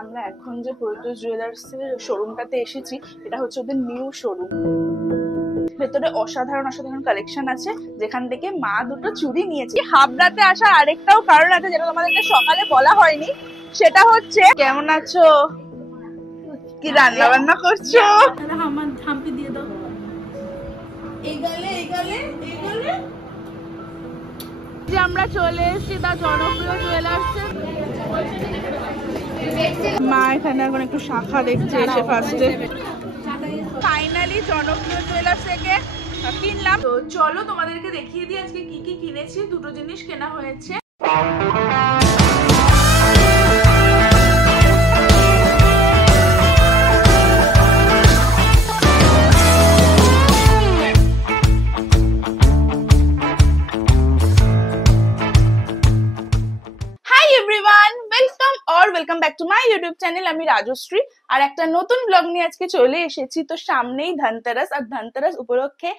আমরা এখন যে পরিতোষ জুয়েলার্স এর শোরুমটাতে এসেছি, এটা হচ্ছে ওদের নিউ শোরুম। ভেতরে অসাধারণ অসাধারণ কালেকশন আছে, যেখান থেকে মা দুটো চুড়ি নিয়েছে। হাবড়াতে আসার আরেকটাও কারণ আছে, যেটা তোমাদেরকে সকালে বলা হয়নি। সেটা হচ্ছে, কেমন আছো, কি রান্না বান্না করছো? হাম্পি দিয়ে দাও। এই গালে যে আমরা চলে এসেছি দা জনপ্রিয় জুয়েলার্সে। মা এখানে এখন একটু শাখা দেখছে এসে ফার্স্টে। ফাইনালি জনপ্রিয় জুয়েলার্স থেকে কিনলাম। তো চলো তোমাদেরকে দেখিয়ে দিই আজকে কি কি কিনেছি। দুটো জিনিস কেনা হয়েছে। Welcome back to my YouTube channel. আমি রাজশ্রী আর একটা নতুন ব্লগ নিয়ে আজকে চলে এসেছি। তো সামনেই ধনতেরাস, আর ধনতেরাস উপলক্ষে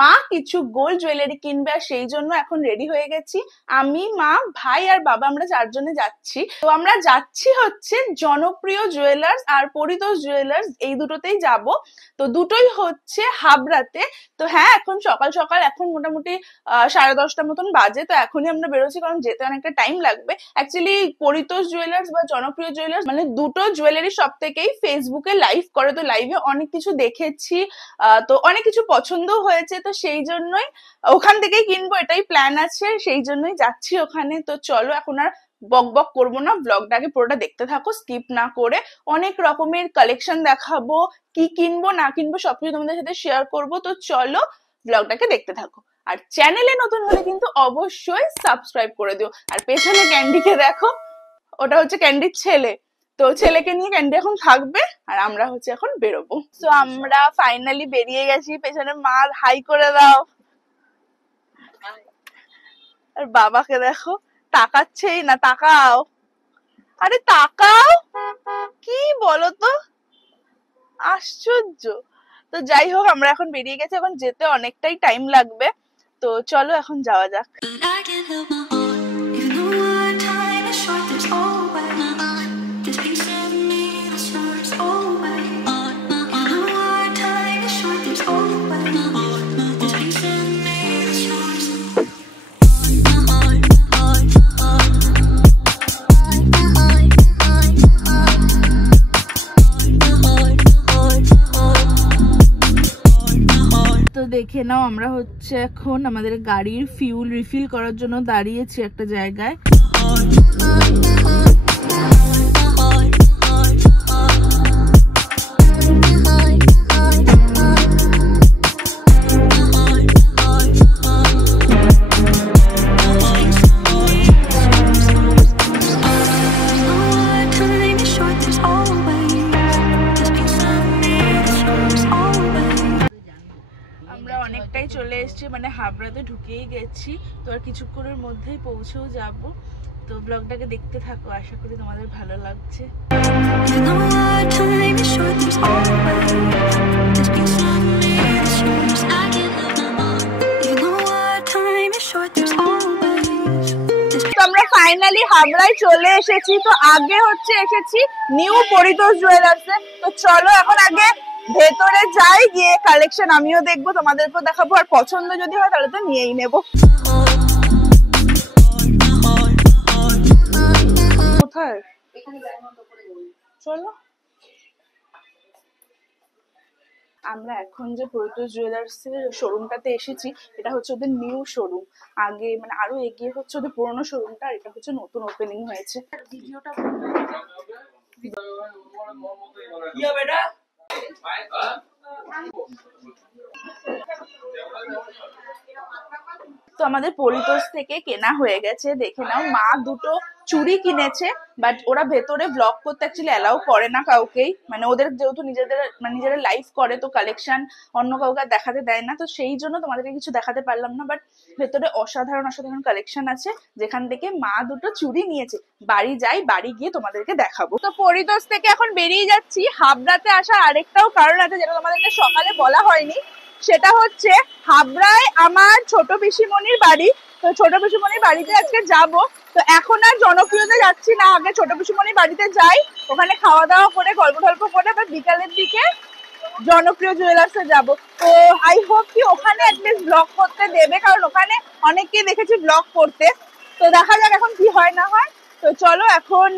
মা কিছু গোল্ড জুয়েলারি কিনবে, আর সেই জন্য এখন রেডি হয়ে গেছি। আমি, মা, ভাই আর বাবা, আমরা চারজনে যাচ্ছি। তো আমরা যাচ্ছি হচ্ছে জনপ্রিয় জুয়েলার্স আর পরিতোষ জুয়েলার্স, এই দুটোতেই যাব। তো দুটোই হচ্ছে হাবড়াতে। তো হ্যাঁ, এখন সকাল সকাল, এখন মোটামুটি 10:30 মতন বাজে। তো এখনই আমরা বেরোচ্ছি, কারণ যেতে অনেকটা টাইম লাগবে। অ্যাকচুয়ালি পরিতোষ জুয়েলার্স বা জনপ্রিয় জুয়েলার্স মানে দুটো জুয়েলারি শপ থেকেই ফেসবুকে লাইভ করে। তো লাইভে অনেক কিছু দেখেছি, তো অনেক কিছু পছন্দ হয়েছে। তো সেই জন্যই ওখান থেকেই কিনবো, এটাই প্ল্যান আছে, সেই জন্যই যাচ্ছি ওখানে। তো চলো, এখন আর বক বক করবো না, ব্লগটাকে পুরোটা দেখতে থাকো স্কিপ না করে। অনেক রকমের কালেকশন দেখাবো, কি কিনবো না কিনবো সবকিছু তোমাদের সাথে শেয়ার করবো। তো চলো ব্লগটাকে দেখতে থাকো। আর চ্যানেলে নতুন হলে কিন্তু অবশ্যই সাবস্ক্রাইব করে দিও। আর পেছনে ক্যান্ডিকে দেখো, ওটা হচ্ছে ক্যান্ডির ছেলে। তো ছেলেকে নিয়ে ক্যান্ডি এখন থাকবে, আর আমরা হচ্ছে এখন বেরোবো। তো আমরা ফাইনালি বেরিয়ে গেছি। পেছনে মা হাই করে দাও। আর বাবাকে দেখো, তাকাচ্ছেই না, তাকাও, আরে তাকাও, কি বলো তো, আশ্চর্য। তো যাই হোক, আমরা এখন বেরিয়ে গেছি, এখন যেতে অনেকটাই টাইম লাগবে। তো চলো এখন যাওয়া যাক। তো দেখে নাও, আমরা হচ্ছে এখন আমাদের গাড়ির ফিউল রিফিল করার জন্য দাঁড়িয়েছি একটা জায়গায়। অনেকটাই চলে এসেছি, মানে হাবড়াতে ঢুকেই গেছি। তো আর কিছুক্ষণের মধ্যেই পৌঁছেও যাব। তো ব্লগটাকে দেখতে থাকো, আশা করি তোমাদের ভালো লাগছে। আমরা ফাইনালি হাবড়ায় চলে এসেছি। তো আগে হচ্ছে এসেছি নিউ পরিতোষ জুয়েলার্সে। তো চলো এখন আগে ভেতরে যাই, গিয়ে কালেকশন আমিও দেখবো, তোমাদেরকেও দেখাবো, আর পছন্দ যদি হয় তাহলে তো নিয়েই নেবো। কোথায়? চলো। আমরা এখন যে পরিতোষ জুয়েলার্স এর শোরুমটাতে এসেছি, এটা হচ্ছে ওদের নিউ শোরুম। আগে মানে আরো এগিয়ে হচ্ছে ওদের পুরোনো শোরুমটা, আর এটা হচ্ছে নতুন ওপেনিং হয়েছে। ভিডিওটা তো আমাদের পরিতোষ থেকে কেনা হয়ে গেছে, দেখে নাও। মা দুটো চুড়ি কিনেছে, বাট ওরা ভেতরে ব্লগ করতে অ্যাকচুয়ালি অ্যালাউ করে না কাউকেই। মানে ওদের যেহেতু নিজেরা লাইভ করে, তো কালেকশন অন্য কাউকে দেখাতে দেয় না। তো সেই জন্য তোমাদেরকে কিছু দেখাতে পারলাম না, বাট ভেতরে অসাধারণ অসাধারণ কালেকশন আছে, যেখান থেকে মা দুটো চুড়ি নিয়েছে। বাড়ি যাই, বাড়ি গিয়ে তোমাদেরকে দেখাবো। তো পরিতোষ থেকে এখন বেরিয়ে যাচ্ছি। হাবড়াতে আসার আরেকটাও কারণ আছে, যেটা তোমাদেরকে সকালে বলা হয়নি। সেটা হচ্ছে হাবড়ায় আমার ছোট পিসিমণির বাড়ি। তো ছোট পিসিমণির বাড়িতে আজকে যাব। তো এখন আর জনপ্রিয়তে যাচ্ছি না, আগে ছোট পিসিমণির বাড়িতে যাই, ওখানে খাওয়া দাওয়া করে গল্প টল্প করে আবার বিকালের দিকে জনপ্রিয় জুয়েলার্সে যাব। তো আই হোপ কি ওখানে অ্যাটলিস্ট ব্লগ করতে দেবে, কারণ ওখানে অনেককেই দেখেছি ব্লগ করতে। তো দেখা যাক এখন কি হয় না হয়। তো চলো এখন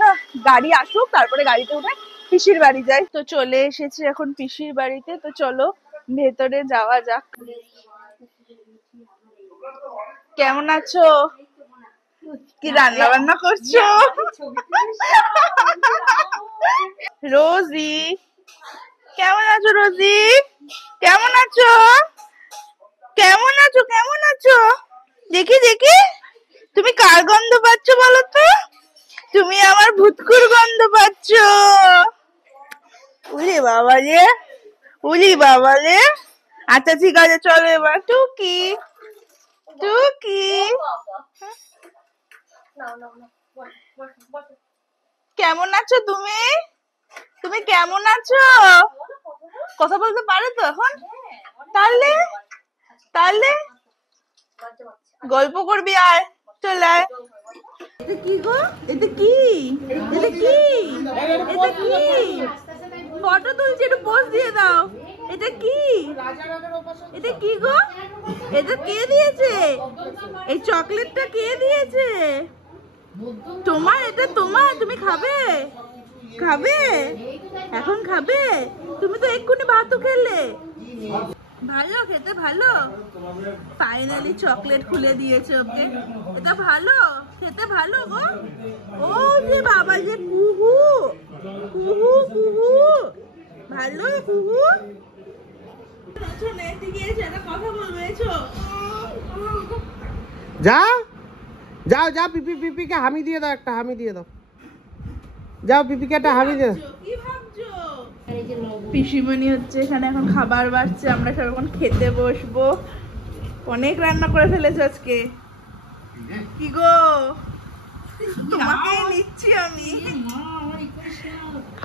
গাড়ি আসুক, তারপরে গাড়িতে উঠে পিসির বাড়ি যাই। তো চলে এসেছি এখন পিসির বাড়িতে। তো চলো ভেতরে যাওয়া যাক। কেমন আছো? কি রান্না বান্না করছো? রোজি কেমন আছো? রোজি কেমন আছো? কেমন আছো? কেমন আছো? দেখি দেখি, তুমি কার গন্ধ পাচ্ছ বলো তো? তুমি আমার ভুতকুর গন্ধ পাচ্ছ। উলি বাবা রে, উলি বাবা রে। আচ্ছা ঠিক আছে, চলো এবার টুকি টুকি। কেমন আছো তুমি? তুমি কেমন আছো? কথা বলতে পারো তো এখন? তাহলে তাহলে গল্প করবি, আয় চলে আয়। এটা কি গো? এটা কি? এটা কি? এটা কি? ফটো তুলছি, একটু পোজ দিয়ে দাও। এটা কি? এটা কি গো? এটা কে দিয়েছে? এই চকলেটটা কে দিয়েছে? তোমার? এটা তোমার? তুমি খাবে? খাবে? এখন খাবে? তুমি তো এক্ষুনি ভাতও খেলে। ভালো খেতে? ভালো? ফাইনালি চকলেট খুলে দিয়েছে ওকে। এটা ভালো খেতে? ভালো গো? ও যে বাবা যে কুহু কুহু কুহু, ভালো কুহু। কথা বলবে এসো। যাও যাও যাও, পিপি পিপিকে হামি দিয়ে দাও, একটা হামি দিয়ে দাও। যাও পিপিকে একটা হামি দিয়ে দাও। কি ভাবছো? পিসিমণি হচ্ছে এখানে এখন খাবার বাড়ছে, আমরা সব এখন খেতে বসবো। অনেক রান্না করে ফেলেছে আজকে। কি গো, তোমাকে নিচ্ছি আমি।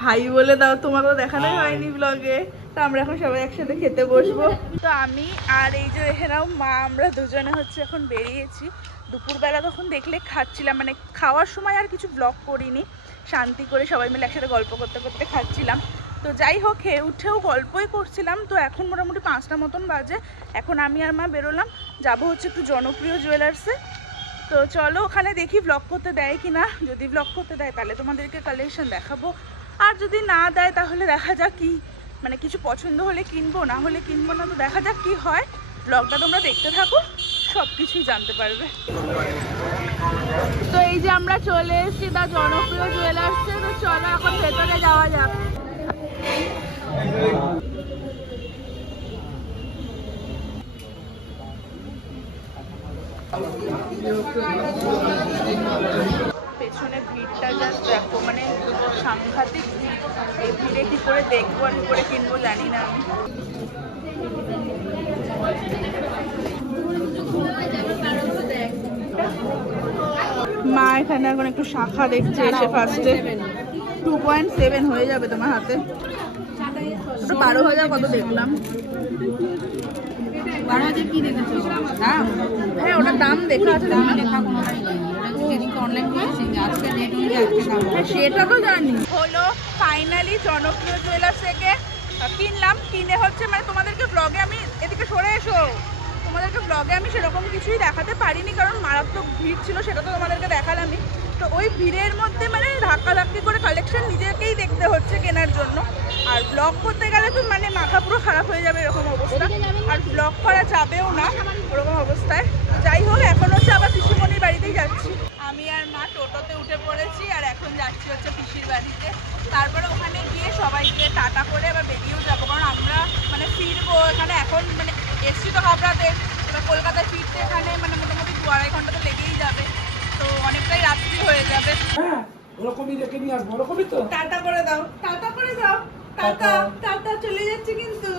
হাই বলে দাও, তোমাকে দেখানো হয়নি ব্লগে। তো আমরা এখন সবাই একসাথে খেতে বসবো। তো আমি আর এই যে দেখে নাও মা, আমরা দুজনে হচ্ছে এখন বেরিয়েছি। দুপুরবেলা তখন দেখলে খাচ্ছিলাম, মানে খাওয়ার সময় আর কিছু ব্লগ করিনি, শান্তি করে সবাই মিলে একসাথে গল্প করতে করতে খাচ্ছিলাম। তো যাই হোক, খেয়ে উঠেও গল্পই করছিলাম। তো এখন মোটামুটি 5টা মতন বাজে। এখন আমি আর মা বেরোলাম, যাবো হচ্ছে একটু জনপ্রিয় জুয়েলার্সে। তো চলো ওখানে দেখি ব্লগ করতে দেয় কিনা। যদি ব্লগ করতে দেয় তাহলে তোমাদেরকে কালেকশন দেখাবো, আর যদি না দেয় তাহলে দেখা যাক কি, মানে কিছু পছন্দ হলে কিনবো, না হলে কিনবো না। তো দেখা যাক কি হয়। ব্লগটা তোমরা দেখতে থাকো, সব কিছুই জানতে পারবে। তো এই যে আমরা চলে এসেছি দা জনপ্রিয় জুয়েলার্সে। তো চলো এখন ভেতরে যাওয়া যাক। পেছনে ভিড়টা জাস্ট দেখো, মানে সাংঘাতিক ভিড়। এই ভিড়ে কি করে দেখবো আর কি করে কিনবো জানি না আমি। মা এখানে এখন একটু শাখা দেখছে এসে ফার্স্টে। 2.7 হয়ে যাবে তোমার হাতে। 12,000 কত দেখলাম। 12,000 কি দেখেছো? হ্যাঁ ওটার দাম দেখা আছে। সেটা তো জানি। হলো ফাইনালি জনপ্রিয় জুয়েলার্স থেকে কিনলাম। কিনে হচ্ছে মানে তোমাদেরকে ব্লগে আমি, এদিকে সরে এসো, তোমাদেরকে ব্লগে আমি সেরকম কিছুই দেখাতে পারিনি, কারণ মারাত্মক ভিড় ছিল, সেটা তো তোমাদেরকে দেখালামই। তো ওই ভিড়ের মধ্যে মানে ধাক্কাধাক্কি করে কালেকশন নিজেকেই দেখতে হচ্ছে কেনার জন্য। আর ব্লগ করতে গেলে তো মানে মাথা পুরো খারাপ হয়ে যাবে এরকম অবস্থা, আর ব্লগ করা যাবেও না ওরকম অবস্থায়। যাই হোক, এখন হচ্ছে আবার পিসিমণির বাড়িতেই যাচ্ছি। আমি আর মা টোটোতে উঠে পড়েছি, আর এখন যাচ্ছি হচ্ছে পিসির বাড়িতে। তারপরে ওখানে গিয়ে সবাইকে টাটা করে আবার বেরিয়েও যাবো, কারণ আমরা মানে ফিরবো এখানে। এখন মানে এসছি তো হাবড়াতে, এবার কলকাতায় ফিরতে এখানে মানে মোটামুটি 2-2.5 ঘন্টা তো লেগেই যাবে। তো অনেকটাই রাত্রি হয়ে যাবে। টাটা করে দাও, টাটা করে দাও, টাটা টাটা। চলে যাচ্ছে কিন্তু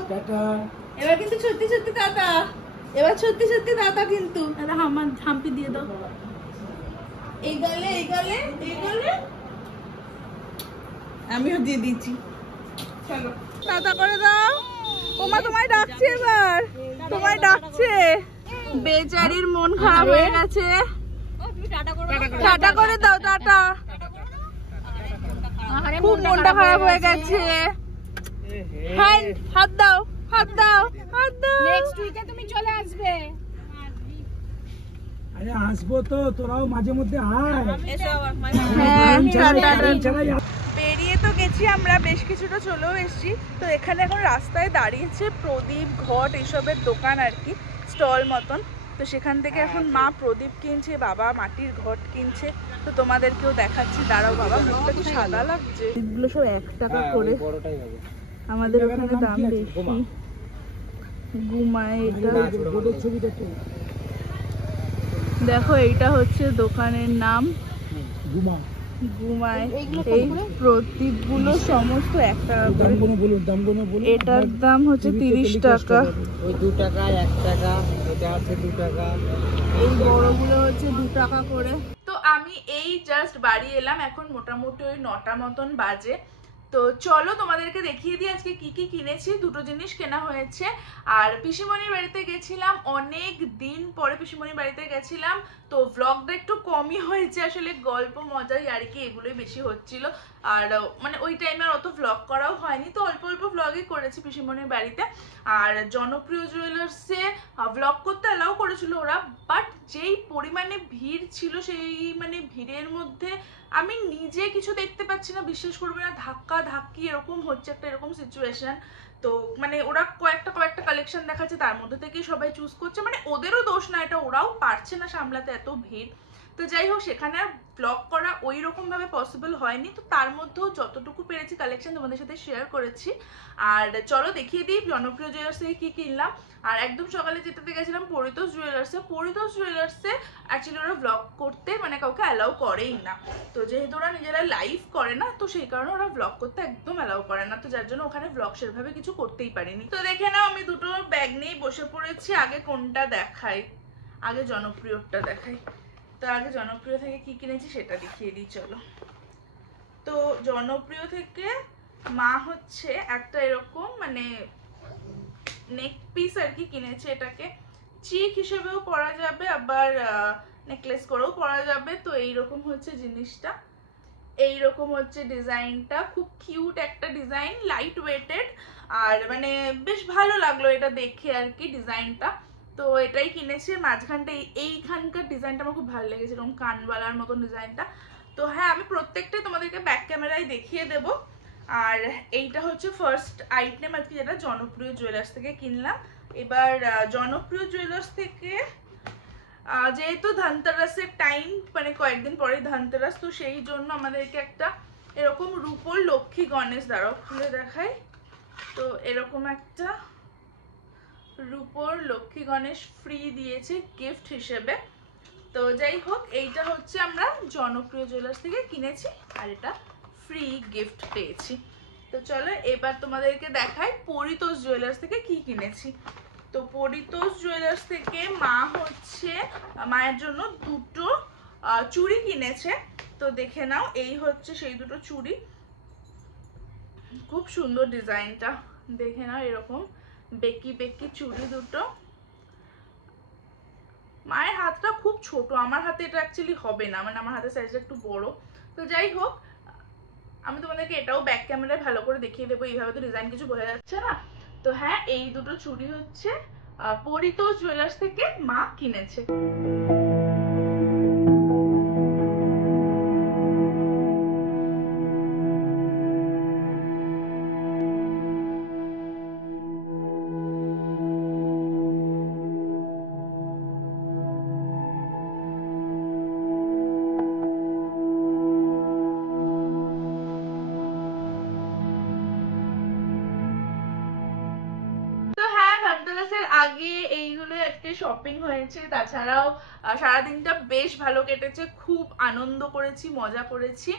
এবার, কিন্তু সত্যি সত্যি টাটা, এবার সত্যি সত্যি টাটা কিন্তু। আমার হাম্পি দিয়ে দাও। এই গলে এই গলে এই গলে আমিও দিয়ে দিচ্ছি। চলো টাটা করে দাও, ওমা তোমায় ডাকছে, এবার তোমায় ডাকছে। বেচারির মন খারাপ হয়ে গেছে। টাটা করে দাও, টাটা। খুব মনটা খারাপ হয়ে গেছে। হাত দাও, হাত দাও, হাত দাও। নেক্সট উইকে তুমি চলে আসবে। আরে আসবো তো, তোরাও মাঝে মধ্যে আয়। বেরিয়ে তো গেছি আমরা, বেশ কিছুটা চলেও এসেছি। তো এখানে এখন রাস্তায় দাঁড়িয়েছে প্রদীপ, ঘট এসবের দোকান আর কি, স্টল মতন। তো সেখান থেকে এখন মা প্রদীপ কিনছে, বাবা মাটির ঘট কিনছে। তো তোমাদেরকেও দেখাচ্ছি, দাঁড়াও। বাবা মুখটা কি সাদা লাগছে। এগুলো সব 1 টাকা করে, আমাদের ওখানে দাম বেশি। গুমায় এটা দেখো, এইটা হচ্ছে দোকানের নাম গুমায়। এই প্রদীপগুলো সমস্ত 1 টাকা করে। এটার দাম হচ্ছে 30 টাকা। ওই 2 টাকা, 1 টাকা, এটা আছে 2 টাকা। এই বড়গুলো হচ্ছে 2 টাকা করে। তো আমি এই জাস্ট বাড়ি এলাম, এখন মোটামুটি ওই 9টা মতন বাজে। তো চলো তোমাদেরকে দেখিয়ে দিই আজকে কি কি কিনেছি। 2টো জিনিস কেনা হয়েছে। আর পিসিমণির বাড়িতে গেছিলাম, অনেক দিন পরে পিসিমণির বাড়িতে গেছিলাম। তো ভ্লগটা একটু কমই হয়েছে, আসলে গল্প মজাই আর কি, এগুলোই বেশি হচ্ছিল। আর মানে ওই টাইমে আর অত ভ্লগ করাও হয়নি, তো অল্প অল্প ভ্লগই করেছি পিসিমণির বাড়িতে। আর জনপ্রিয় জুয়েলার্সে ভ্লগ করতে অ্যালাউ করেছিল ওরা, বাট যেই পরিমাণে ভিড় ছিল, সেই মানে ভিড়ের মধ্যে আমি নিজে কিছু দেখতে পাচ্ছি না, বিশ্বাস করবে না, ধাক্কা ধাক্কি এরকম হচ্ছে, একটা এরকম সিচুয়েশন। তো মানে ওরা কয়েকটা কালেকশন দেখাচ্ছে, তার মধ্যে থেকে সবাই চুজ করছে, মানে ওদেরও দোষ না, এটা ওরাও পারছে না সামলাতে এত ভিড়। তো যাই হোক, সেখানে আর ব্লগ করা ওই রকম ভাবে পসিবল হয়নি। তো তার মধ্যেও যতটুকু পেরেছি কালেকশন তোমাদের সাথে শেয়ার করেছি। আর চলো দেখিয়ে দিই জনপ্রিয় জুয়েলার্স থেকে কি কিনলাম। আর একদম সকালে যেতে গেছিলাম পরিতোষ জুয়েলার্সে। পরিতোষ জুয়েলার্সে অ্যাকচুয়ালি ওরা ব্লগ করতে মানে কাউকে অ্যালাউ করেই না। তো যেহেতু ওরা নিজেরা লাইভ করে না, তো সেই কারণে ওরা ব্লগ করতে একদম অ্যালাউ করে না। তো যার জন্য ওখানে ব্লগ সেভাবে কিছু করতেই পারিনি। তো দেখে নাও, আমি 2টো ব্যাগ নিয়েই বসে পড়েছি। আগে কোনটা দেখাই? আগে জনপ্রিয়টা দেখাই। তো আগে জনপ্রিয় থেকে কি কিনেছি সেটা দেখিয়ে দিই, চলো। তো জনপ্রিয় থেকে মা হচ্ছে একটা এরকম মানে নেক পিস আর কি কিনেছে। এটাকে চিক হিসেবেও পরা যাবে, আবার নেকলেস করেও পরা যাবে। তো এইরকম হচ্ছে জিনিসটা, এইরকম হচ্ছে ডিজাইনটা, খুব কিউট একটা ডিজাইন, লাইট ওয়েটেড। আর মানে বেশ ভালো লাগলো এটা দেখে আর কি ডিজাইনটা। তো এটাই কিনেছি। মাঝখানটা এইখানকার ডিজাইনটা আমার খুব ভালো লেগেছে, এরকম কানবালার মতন ডিজাইনটা। তো হ্যাঁ, আমি প্রত্যেকটাই তোমাদেরকে ব্যাক ক্যামেরায় দেখিয়ে দেব। আর এইটা হচ্ছে ফার্স্ট আইটেম আর কি, যেটা জনপ্রিয় জুয়েলার্স থেকে কিনলাম। এবার জনপ্রিয় জুয়েলার্স থেকে যেহেতু ধনতেরাসের টাইম, মানে কয়েকদিন পরে ধনতেরাস, তো সেই জন্য আমাদেরকে একটা এরকম রূপোর লক্ষ্মী গণেশ, দাঁড়াও খুলে দেখাই। তো এরকম একটা রূপোর লক্ষ্মী গণেশ ফ্রি দিয়েছে গিফট হিসেবে। তো যাই হোক, এইটা হচ্ছে আমরা জনপ্রিয় জুয়েলার্স থেকে কিনেছি, আর এটা ফ্রি গিফট পেয়েছি। তো চলো এবার তোমাদেরকে দেখাই পরিতোষ জুয়েলার্স থেকে কি কিনেছি। তো পরিতোষ জুয়েলার্স থেকে মা হচ্ছে মায়ের জন্য 2টো চুড়ি কিনেছে। তো দেখে নাও, এই হচ্ছে সেই 2টো চুড়ি। খুব সুন্দর ডিজাইনটা, দেখে নাও, এরকম বেকি বেকি চুড়ি 2টো। মায়ের হাতটা খুব ছোট, আমার হাতে এটা অ্যাকচুয়ালি হবে না, মানে আমার হাতের সাইজটা একটু বড়। তো যাই হোক, আমি তোমাদেরকে এটাও ব্যাক ক্যামেরায় ভালো করে দেখিয়ে দেবো, এইভাবে তো ডিজাইন কিছু বোঝা যাচ্ছে না। তো হ্যাঁ, এই 2টো চুড়ি হচ্ছে পরিতোষ জুয়েলার্স থেকে মা কিনেছে। আগে এইগুলো একটা শপিং হয়েছে, তাছাড়াও সারাদিনটা বেশ ভালো কেটেছে, খুব আনন্দ করেছি, মজা করেছি।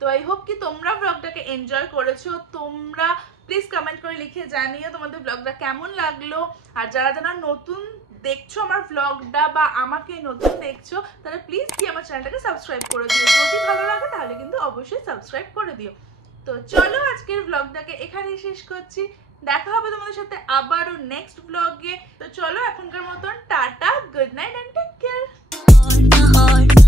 তো আই হোপ কি তোমরা ব্লগটাকে এনজয় করেছো। তোমরা প্লিজ কমেন্ট করে লিখে জানিও তোমাদের ব্লগটা কেমন লাগলো। আর যারা যারা নতুন দেখছো আমার ব্লগটা বা আমাকে নতুন দেখছো, তাহলে প্লিজ কি আমার চ্যানেলটাকে সাবস্ক্রাইব করে দিও। যদি ভালো লাগে তাহলে কিন্তু অবশ্যই সাবস্ক্রাইব করে দিও। তো চলো আজকের ব্লগটাকে এখানেই শেষ করছি। দেখা হবে তোমাদের সাথে আবারও নেক্সট ব্লগে। তো চলো এখনকার মতন টাটা, good night and take care.